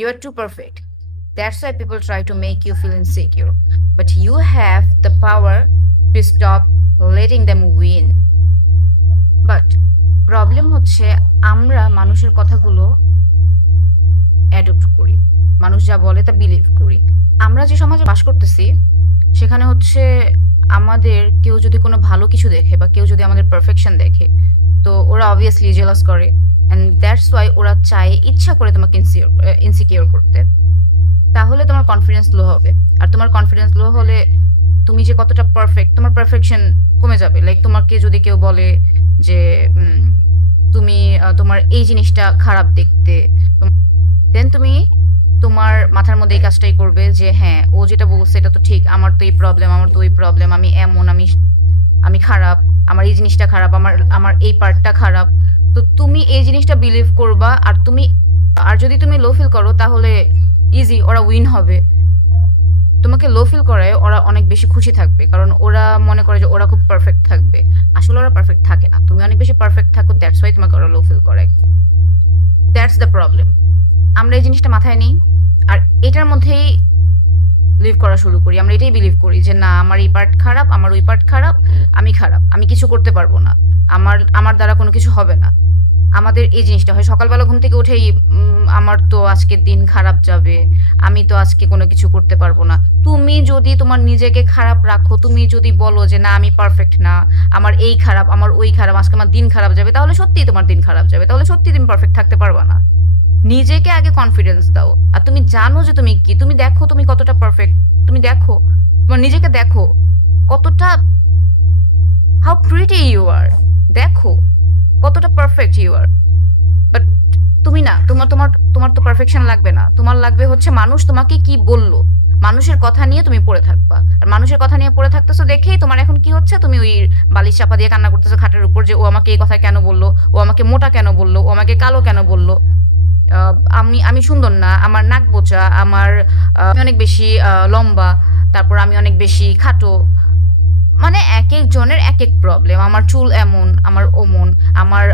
You are too perfect. That's why people try to make you feel insecure. But you have the power to stop letting them win. But problem হচ্ছে আমরা মানুষের কথাগুলো adopt করি, মানুষ যা বলে তা বিলিভ করি। আমরা যে সমাজে বাস করতেছি সেখানে হচ্ছে আমাদের কেউ যদি কোনো ভালো কিছু দেখে বা কেউ যদি আমাদের পারফেকশন দেখে, তো ওরা অবভিয়াসলি জেলাস করে, অ্যান্ড দ্যাটস ওয়াই ওরা চায় ইচ্ছা করে তোমাকে ইনসিকিউর করতে। তাহলে তোমার কনফিডেন্স লো হবে, আর তোমার কনফিডেন্স লো হলে তুমি যে কতটা পারফেক্ট, তোমার পারফেকশন কমে যাবে। লাইক তোমাকে যদি কেউ বলে যে তুমি তোমার এই জিনিসটা খারাপ দেখতে, দেন তুমি তোমার মাথার মধ্যে এই কাজটাই করবে যে হ্যাঁ, ও যেটা বলছে এটা তো ঠিক, আমার তো এই প্রবলেম, আমার তো ওই প্রবলেম, আমি এমন, আমি আমি খারাপ, আমার এই জিনিসটা খারাপ, আমার আমার এই পার্টটা খারাপ। তো তুমি এই জিনিসটা বিলিভ করবা, আর যদি তুমি লো ফিল করো তাহলে ইজি, ওরা উইন হবে। তোমাকে লো ফিল করায় ওরা অনেক বেশি খুশি থাকবে, কারণ ওরা মনে করে যে ওরা খুব পারফেক্ট থাকবে। আসলে ওরা পারফেক্ট থাকে না, তুমি অনেক বেশি পারফেক্ট থাকো, দ্যাটস ওয়াই তোমাকে ওরা লো ফিল করে। That's the problem. আমরা এই জিনিসটা মাথায় নিই আর এটার মধ্যেই লিভ করা শুরু করি। আমরা এটাই বিলিভ করি যে না, আমার এই পার্ট খারাপ, আমার ওই পার্ট খারাপ, আমি খারাপ, আমি কিছু করতে পারবো না, আমার আমার দ্বারা কোনো কিছু হবে না। আমাদের এই জিনিসটা হয় সকালবেলা ঘুম থেকে উঠেই, আমার তো আজকের দিন খারাপ যাবে, আমি তো আজকে কোনো কিছু করতে পারবো না। তুমি যদি তোমার নিজেকে খারাপ রাখো, তুমি যদি বলো যে না আমি পারফেক্ট না, আমার এই খারাপ, আমার ওই খারাপ, আজকে আমার দিন খারাপ যাবে, তাহলে সত্যিই তোমার দিন খারাপ যাবে, তাহলে সত্যিই তুমি পারফেক্ট থাকতে পারবা না। নিজেকে আগে কনফিডেন্স দাও, আর তুমি জানো যে তুমি কি, তুমি দেখো তুমি কতটা পারফেক্ট, তুমি দেখো তোমার নিজেকে, দেখো কতটা, হাউ প্রিটি ইউ আর, দেখো কতটা পারফেক্ট ইউ আর। বাট তুমি না, তোমার তোমার তোমার তো পারফেকশন লাগবে না, তোমার লাগবে হচ্ছে মানুষ তোমাকে কি বললো, মানুষের কথা নিয়ে তুমি পড়ে থাকবা। আর মানুষের কথা নিয়ে পড়ে থাকতেছো দেখেই তোমার এখন কি হচ্ছে, তুমি ওই বালিশ চাপা দিয়ে কান্না করতেছো খাটের উপর, যে ও আমাকে এই কথা কেন বললো, ও আমাকে মোটা কেন বললো, ও আমাকে কালো কেন বললো, আমি আমি সুন্দর না, আমার নাক বোচা, আমার আমি অনেক বেশি লম্বা, তারপর আমি অনেক বেশি খাটো। মানে এক একজনের এক এক প্রবলেম, আমার চুল এমন, আমার ওমন, আমার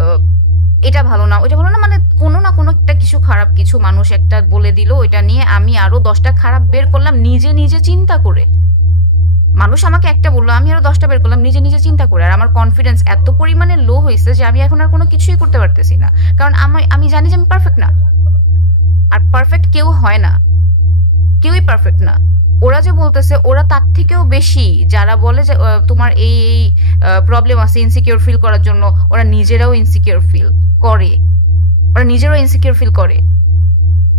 আহ, এটা ভালো না, ওইটা ভালো না, মানে কোনো না কোনো একটা কিছু খারাপ কিছু মানুষ একটা বলে দিল, ওইটা নিয়ে আমি আরো 10টা খারাপ বের করলাম নিজে নিজে চিন্তা করে। মানুষ আমাকে একটা বললো, আমি আরো 10টা বের করলাম নিজে নিজে চিন্তা করে। আর আমার কনফিডেন্স এত পরিমাণে লো হয়েছে যে আমি এখন আর কোনো কিছুই করতে পারতেছি না, কারণ আমি জানি যে আমি পারফেক্ট না। আর পারফেক্ট কেউ হয় না, কেউই পারফেক্ট না। ওরা যে বলতেছে ওরা তার থেকেও বেশি, যারা বলে যে তোমার এই এই প্রবলেম আছে ইনসিকিউর ফিল করার জন্য, ওরা নিজেরাও ইনসিকিউর ফিল করে, ওরা নিজেরাও ইনসিকিউর ফিল করে।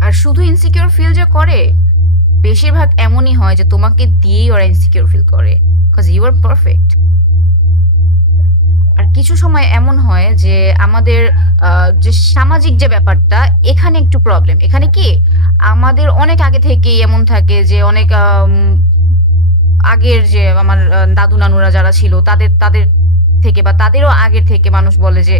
আর শুধু ইনসিকিউর ফিল যে করে, বেশিরভাগ এমনই হয় যে তোমাকে দিয়েই ওরা ইনসিকিউর ফিল করে, বিকজ ইউ আর পারফেক্ট। আর কিছু সময় এমন হয় যে আমাদের যে সামাজিক যে ব্যাপারটা, এখানে একটু প্রবলেম। এখানে কি আমাদের অনেক আগে থেকেই এমন থাকে যে অনেক আগের যে আমার দাদু নানুরা যারা ছিল, তাদের তাদের থেকে বা তাদেরও আগের থেকে মানুষ বলে যে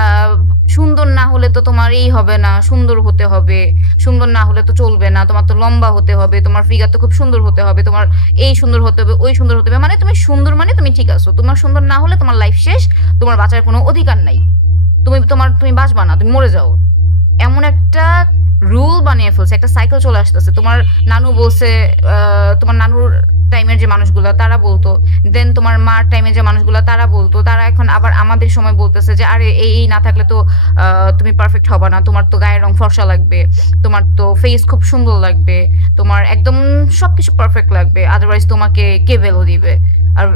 আহ, সুন্দর না হলে তো তোমার এই হবে না, সুন্দর হতে হবে, সুন্দর না হলে তো চলবে না, তোমার তো লম্বা হতে হবে, তোমার ফিগার তো খুব সুন্দর হতে হবে, তোমার এই সুন্দর হতে হবে, ওই সুন্দর হতে হবে, মানে তুমি সুন্দর মানে তুমি ঠিক আছো, তোমার সুন্দর না হলে তোমার লাইফ শেষ, তোমার বাঁচার কোনো অধিকার নাই, তুমি বাঁচবা না, তুমি মরে যাও। এমন একটা রুল বানিয়ে ফেলছে, একটা সাইকেল চলে আসতেছে। তোমার নানু বলছে, তোমার নানুর টাইমের যে মানুষগুলো তারা বলতো, দেন তোমার মার টাইমের যে মানুষগুলো তারা বলতো, তারা এখন আবার আমাদের সময় বলতেছে যে আরে এই এই না থাকলে তো তুমি পারফেক্ট হবা না, তোমার তো গায়ের রং ফর্সা লাগবে, তোমার তো ফেস খুব সুন্দর লাগবে, তোমার একদম সবকিছু পারফেক্ট লাগবে, আদারওয়াইজ তোমাকে কে ভ্যালু দিবে। আর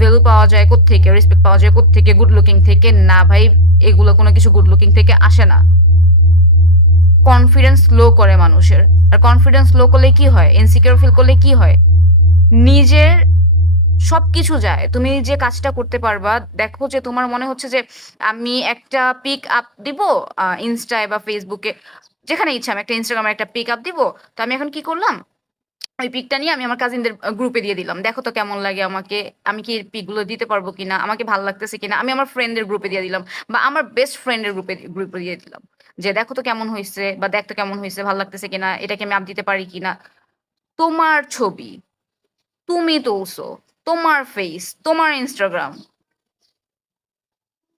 ভ্যালু পাওয়া যায় কোত্থেকে, রেসপেক্ট পাওয়া যায় কোত্থেকে, গুড লুকিং থেকে না ভাই, এগুলো কোনো কিছু গুড লুকিং থেকে আসে না। কনফিডেন্স লো করে মানুষের। আর কনফিডেন্স লো করলে কি হয়, ইনসিকিউর ফিল করলে কি হয়, নিজের সবকিছু যায়। তুমি যে কাজটা করতে পারবা, দেখো যে তোমার মনে হচ্ছে যে আমি একটা পিক আপ দিব ইনস্টায় বা ফেসবুকে, যেখানে ইচ্ছা আমি একটা ইনস্টাগ্রামে একটা পিক আপ দিব, তো আমি এখন কি করলাম, ওই পিকটা নিয়ে আমি আমার কাজিনদের গ্রুপে দিয়ে দিলাম, দেখো তো কেমন লাগে আমাকে, আমি কি পিকগুলো দিতে পারবো কিনা, আমাকে ভালো লাগতেছে কিনা, আমি আমার ফ্রেন্ডদের গ্রুপে দিয়ে দিলাম, বা আমার বেস্ট ফ্রেন্ডের গ্রুপে দিয়ে দিলাম, যে দেখো তো কেমন হয়েছে, বা দেখ তো কেমন হয়েছে, ভালো লাগতেছে কিনা, এটাকে আমি আপ দিতে পারি কিনা। তোমার ছবি, তুমি তুলছো, তোমার ফেস, তোমার Instagram,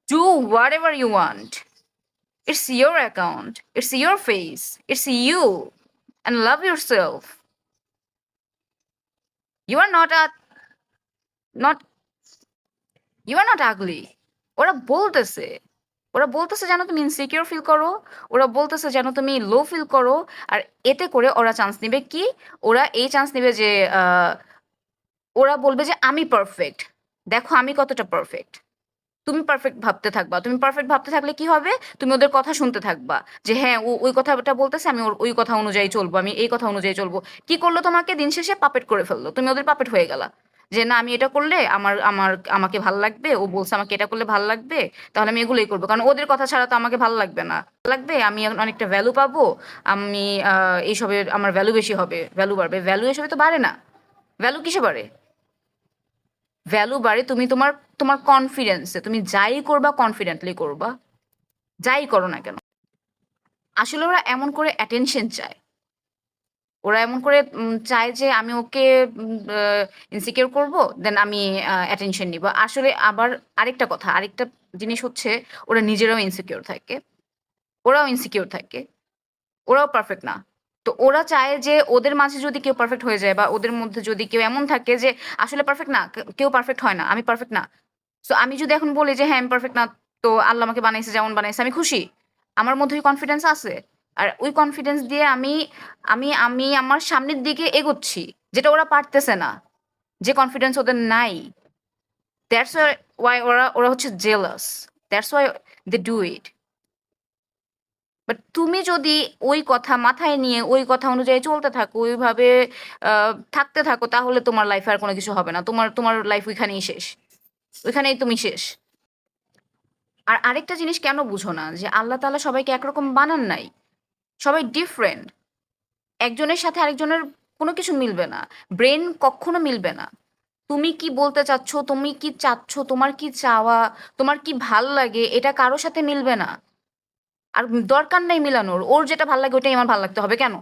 do whatever you want, It's your account, it's your face, it's you. And love yourself. You are not you are not ugly. ওরা বলতেছে ওরা বলতেছে যেন তুমি ইনসিকিউর ফিল করো, ওরা বলতেছে যেন তুমি লো ফিল করো। আর এতে করে ওরা চান্স নিবে কি, ওরা এই চান্স নিবে যে ওরা বলবে যে আমি পারফেক্ট, দেখো আমি কতটা পারফেক্ট। তুমি পারফেক্ট ভাবতে থাকবা, তুমি পারফেক্ট ভাবতে থাকলে কি হবে, তুমি ওদের কথা শুনতে থাকবা যে হ্যাঁ ও ওই কথাটা বলতেছে, আমি ওই কথা অনুযায়ী চলবো, আমি এই কথা অনুযায়ী চলবো। কি করলো, তোমাকে দিন শেষে পাপেট করে ফেললো, তুমি ওদের পাপেট হয়ে গেলা। যে না আমি এটা করলে আমাকে ভাল লাগবে, ও বলছে আমাকে এটা করলে ভাল লাগবে, তাহলে আমি এগুলোই করবো, কারণ ওদের কথা ছাড়া তো আমাকে ভাল লাগবে না। লাগবে, আমি এখন অনেকটা ভ্যালু পাবো, আমি এইসবের আমার ভ্যালু বেশি হবে, ভ্যালু বাড়বে। ভ্যালু এসবে তো বাড়ে না। ভ্যালু কিসে বাড়ে? ভ্যালু বাড়ে তুমি তোমার তোমার কনফিডেন্সে। তুমি যাই করবা কনফিডেন্টলি করবা, যাই করো না কেন। আসলে ওরা এমন করে অ্যাটেনশন চায়, ওরা এমন করে চায় যে আমি ওকে ইনসিকিউর করব, দেন আমি অ্যাটেনশন নিব। আসলে আবার আরেকটা জিনিস হচ্ছে, ওরা নিজেরাও ইনসিকিউর থাকে, ওরাও ইনসিকিউর থাকে, ওরাও পারফেক্ট না। তো ওরা চায় যে ওদের মাঝে যদি কেউ পারফেক্ট হয়ে যায়, বা ওদের মধ্যে যদি কেউ এমন থাকে যে আসলে পারফেক্ট না, কেউ পারফেক্ট হয় না, আমি পারফেক্ট না। সো আমি যদি এখন বলি যে হ্যাঁ আমি পারফেক্ট না, তো আল্লাহ আমাকে বানাইছে যেমন বানাইছে, আমি খুশি, আমার মধ্যে ওই কনফিডেন্স আছে। আর ওই কনফিডেন্স দিয়ে আমি আমি আমি আমার সামনের দিকে এগোচ্ছি, যেটা ওরা পারতেছে না, যে কনফিডেন্স ওদের নাই। দ্যাটস ওয়াই ওরা ওরা হচ্ছে jealous, that's why they do it. But তুমি যদি ওই কথা মাথায় নিয়ে ওই কথা অনুযায়ী চলতে থাকো, ওইভাবে থাকতে থাকো, তাহলে তোমার লাইফে আর কোনো কিছু হবে না। তোমার তোমার লাইফ ওইখানেই শেষ, ওইখানেই তুমি শেষ। আর আরেকটা জিনিস কেন বুঝো না, যে আল্লাহ তাআলা সবাইকে একরকম বানান নাই, সবাই ডিফারেন্ট। একজনের সাথে আরেকজনের কোনো কিছু মিলবে না, ব্রেন কখনো মিলবে না। তুমি কি বলতে চাচ্ছ, তুমি কি চাচ্ছ, তোমার কি চাওয়া, তোমার কি ভাল লাগে, এটা কারোর সাথে মিলবে না। আর দরকার নাই মিলানোর, ওর যেটা ভাল লাগে ওটাই আমার ভাল লাগতে হবে কেন?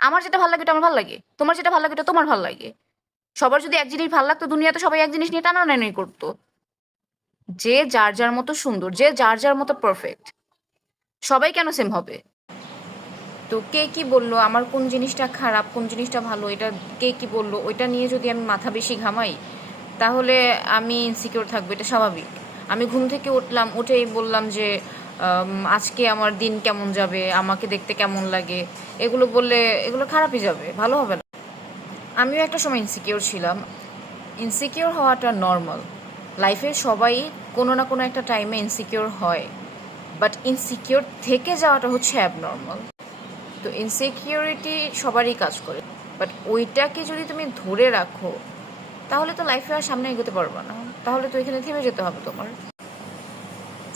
আমার যেটা ভাল লাগে ওটা আমার ভাল লাগে, তোমার যেটা ভাল লাগে ওটা তোমার ভাল লাগে। সবার যদি এক জিনিস ভাল লাগতো, দুনিয়াতে সবাই এক জিনিস নিয়ে টানাটানি করতো। যে যার যার মতো সুন্দর, যে যার যার মতো পারফেক্ট, সবাই কেন সেম হবে? তো কে কি বললো আমার কোন জিনিসটা খারাপ কোন জিনিসটা ভালো, এটা কে কি বললো ওইটা নিয়ে যদি আমি মাথা বেশি ঘামাই, তাহলে আমি ইনসিকিউর থাকবো, এটা স্বাভাবিক। আমি ঘুম থেকে উঠলাম, উঠেই বললাম যে আজকে আমার দিন কেমন যাবে, আমাকে দেখতে কেমন লাগে, এগুলো বললে এগুলো খারাপই যাবে, ভালো হবে না। আমিও একটা সময় ইনসিকিউর ছিলাম। ইনসিকিউর হওয়াটা নর্মাল, লাইফে সবাই কোনো না কোনো একটা টাইমে ইনসিকিউর হয়। বাট ইনসিকিউর থেকে যাওয়াটা হচ্ছে অ্যাবনর্মাল। তো ইনসিকিউরিটি সবারই কাজ করে, বাট ওইটাকে যদি তুমি ধরে রাখো, তাহলে তো লাইফে আর সামনে এগোতে পারবে না, তাহলে তো এখানে থেমে যেতে হবে তোমার।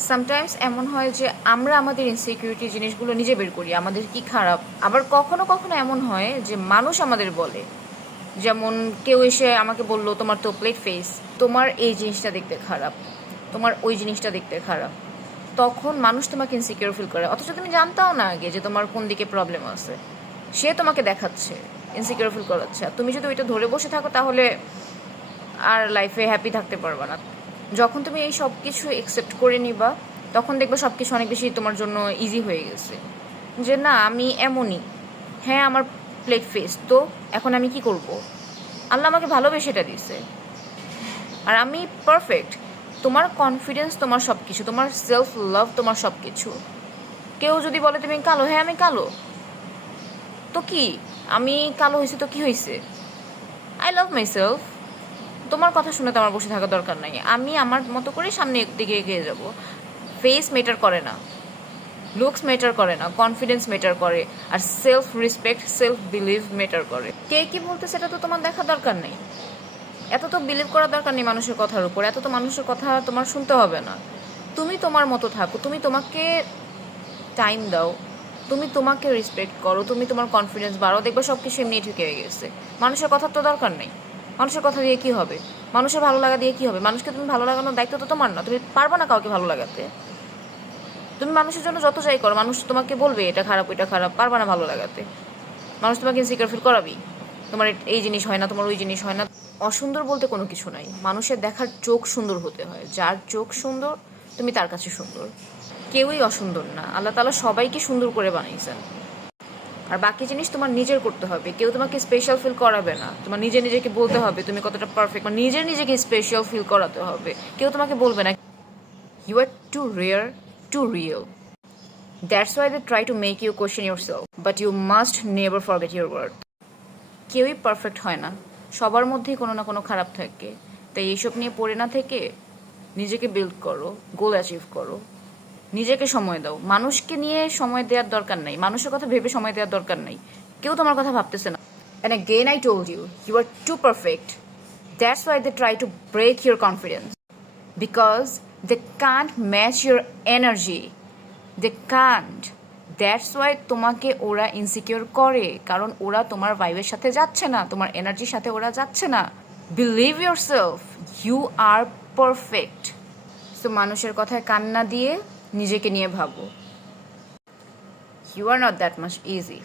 সামটাইমস এমন হয় যে আমরা আমাদের ইনসিকিউরিটি জিনিসগুলো নিজে বের করি, আমাদের কি খারাপ। আবার কখনো কখনো এমন হয় যে মানুষ আমাদের বলে, যেমন কেউ এসে আমাকে বললো তোমার তো প্লেট ফেস, তোমার এই জিনিসটা দেখতে খারাপ, তোমার ওই জিনিসটা দেখতে খারাপ। তখন মানুষ তোমাকে ইনসিকিউর ফিল করে, অথচ তুমি জানতাও না আগে যে তোমার কোন দিকে প্রবলেম আছে। সে তোমাকে দেখাচ্ছে, ইনসিকিউর ফিল করাচ্ছে। আর তুমি যদি ওইটা ধরে বসে থাকো, তাহলে আর লাইফে হ্যাপি থাকতে পারবে না। যখন তুমি এই সব কিছু একসেপ্ট করে নিবা, তখন দেখবে সব কিছু অনেক বেশি তোমার জন্য ইজি হয়ে গেছে। যে না আমি এমনই, হ্যাঁ আমার প্লেট ফেস, তো এখন আমি কি করব? আল্লাহ আমাকে ভালোবেসে এটা দিছে, আর আমি পারফেক্ট। তোমার কনফিডেন্স তোমার সব কিছু, তোমার সেলফ লাভ তোমার সব কিছু। কেউ যদি বলে তুমি কালো, হ্যাঁ আমি কালো, তো কি, আমি কালো হয়েছে তো কি হয়েছে, আই লাভ মাই সেলফ। তোমার কথা শুনে তো আমার বসে থাকার দরকার নাই, আমি আমার মতো করে সামনের দিকে এগিয়ে যাব। ফেস মেটার করে না, লুকস মেটার করে না, কনফিডেন্স মেটার করে। আর সেলফ রেসপেক্ট, সেলফ বিলিভ মেটার করে। কে কি বলতে সেটা তো তোমার দেখার দরকার নেই, এত তো বিলিভ করার দরকার নেই মানুষের কথার উপর, এত তো মানুষের কথা তোমার শুনতে হবে না। তুমি তোমার মতো থাকো, তুমি তোমাকে টাইম দাও, তুমি তোমাকে রেসপেক্ট করো, তুমি তোমার কনফিডেন্স বাড়াও, দেখবে সব কিছু এমনি ঠিক হয়ে গেছে। মানুষের কথার তো দরকার নেই, মানুষের কথা দিয়ে কী হবে, মানুষের ভালো লাগা দিয়ে কী হবে? মানুষকে তুমি ভালো লাগানোর দায়িত্ব তো তোমার না, তুমি পারবে না কাউকে ভালো লাগাতে। তুমি মানুষের জন্য যত যাই করো, মানুষ তোমাকে বলবে এটা খারাপ ওইটা খারাপ, পারবে না ভালো লাগাতে। মানুষ তোমাকে ইনসিকিউর ফিল করাবি, তোমার এই জিনিস হয় না, তোমার ওই জিনিস হয় না। অসুন্দর বলতে কোনো কিছু নাই, মানুষের দেখার চোখ সুন্দর হতে হয়, যার চোখ সুন্দর তুমি তার কাছে সুন্দর। কেউই অসুন্দর না, আল্লাহ তাআলা সবাইকে সুন্দর করে বানিয়েছেন। আর বাকি জিনিস তোমার নিজের করতে হবে, কেউ তোমাকে স্পেশাল ফিল করাবে না। তোমার নিজে নিজেকে বলতে হবে তুমি কতটা পারফেক্ট, মানে নিজে নিজেকে স্পেশাল ফিল করাতে হবে, কেউ তোমাকে বলবে না। You are too rare, too real. That's why they try to make you question yourself, but you must never forget your worth. কেউই পারফেক্ট হয় না, সবার মধ্যেই কোনো না কোনো খারাপ থাকে। তাই এইসব নিয়ে পড়ে না থেকে নিজেকে বিল্ড করো, গোল অ্যাচিভ করো, নিজেকে সময় দাও। মানুষকে নিয়ে সময় দেওয়ার দরকার নাই, মানুষের কথা ভেবে সময় দেওয়ার দরকার নাই, কেউ তোমার কথা ভাবতেছে না। And again I told you, you are too perfect. That's why they try to break your confidence. Because they can't match your energy. They can't. That's why তোমাকে ওরা ইনসিকিউর করে, কারণ ওরা তোমার ভাইবের সাথে যাচ্ছে না, তোমার এনার্জির সাথে ওরা যাচ্ছে না। Believe yourself, you are perfect. So মানুষের কথায় কান না দিয়ে নিজেকে নিয়ে ভাবো। You are not that much easy.